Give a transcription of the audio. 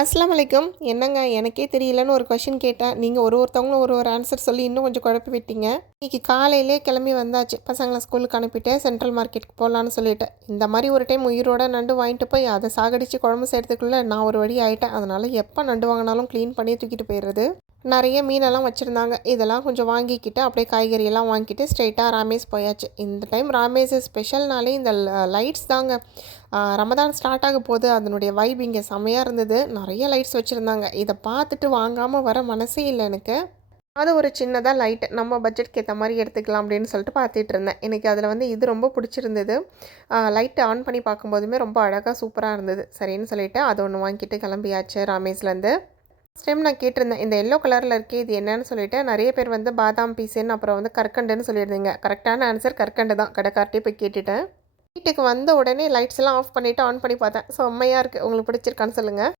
அஸ்ஸலாமு அலைக்கும். என்னங்க எனக்கே தெரியலன்னு ஒரு கொஸ்டின் கேட்டேன். நீங்க ஒருத்தவங்களும் ஒரு ஆன்சர் சொல்லி இன்னும் கொஞ்சம் குழப்பி விட்டீங்க. இன்னைக்கு காலையிலே கிளம்பி வந்தாச்சு. பசங்கள ஸ்கூலுக்கு அனுப்பிட்டு சென்ட்ரல் மார்க்கெட்டுக்கு போகலான்னு சொல்லிட்டு. இந்த மாரி ஒரு டைம் உயிரோட நண்டு வாங்கிட்டு போய் அதை சாகடிச்சு குழம்பு செய்கிறதுக்குள்ளே நான் ஒரு வழி ஆயிட்டேன். அதனால எப்போ நண்டு வாங்கினாலும் க்ளீன் பண்ணி தூக்கிட்டு போயிடுறது. நிறைய மீனெல்லாம் வச்சுருந்தாங்க. இதெல்லாம் கொஞ்சம் வாங்கிக்கிட்டு அப்படியே காய்கறியெல்லாம் வாங்கிட்டு ஸ்ட்ரெயிட்டாக ராமேஸ் போயாச்சு. இந்த டைம் ராமேஸ் ஸ்பெஷல்னாலே இந்த லைட்ஸ் தாங்க. ரமதான் ஸ்டார்ட் ஆக போது அதனுடைய வைப் இங்கே செம்மையாக இருந்தது. நிறைய லைட்ஸ் வச்சுருந்தாங்க. இதை பார்த்துட்டு வாங்காமல் வர மனசே இல்லை எனக்கு. அது ஒரு சின்னதாக லைட் நம்ம பட்ஜெட்க்கு ஏற்ற மாதிரி எடுத்துக்கலாம் அப்படின்னு சொல்லிட்டு பார்த்துட்டு இருந்தேன். எனக்கு அதில் வந்து இது ரொம்ப பிடிச்சிருந்தது. லைட்டை ஆன் பண்ணி பார்க்கும்போதுமே ரொம்ப அழகாக சூப்பராக இருந்தது. சரின்னு சொல்லிவிட்டு அது ஒன்று வாங்கிட்டு கிளம்பியாச்சு ராமேஸ்லேருந்து. ஃபஸ்ட் டைம் நான் கேட்டிருந்தேன், இந்த எல்லோ கலரில் இருக்கே இது என்னன்னு சொல்லிட்டு. நிறைய பேர் வந்து பாதாம் பீஸுன்னு அப்புறம் வந்து கற்கண்டுன்னு சொல்லியிருந்தீங்க. கரெக்டான ஆன்சர் கற்கண்டு தான். கடைக்கார்ட்டே போய் கேட்டுட்டேன். வீட்டுக்கு வந்த உடனே லைட்ஸ் எல்லாம் ஆஃப் பண்ணிவிட்டு ஆன் பண்ணி பார்த்தேன். செம்மையாக இருக்குது. உங்களுக்கு பிடிச்சிருக்கான்னு சொல்லுங்கள்.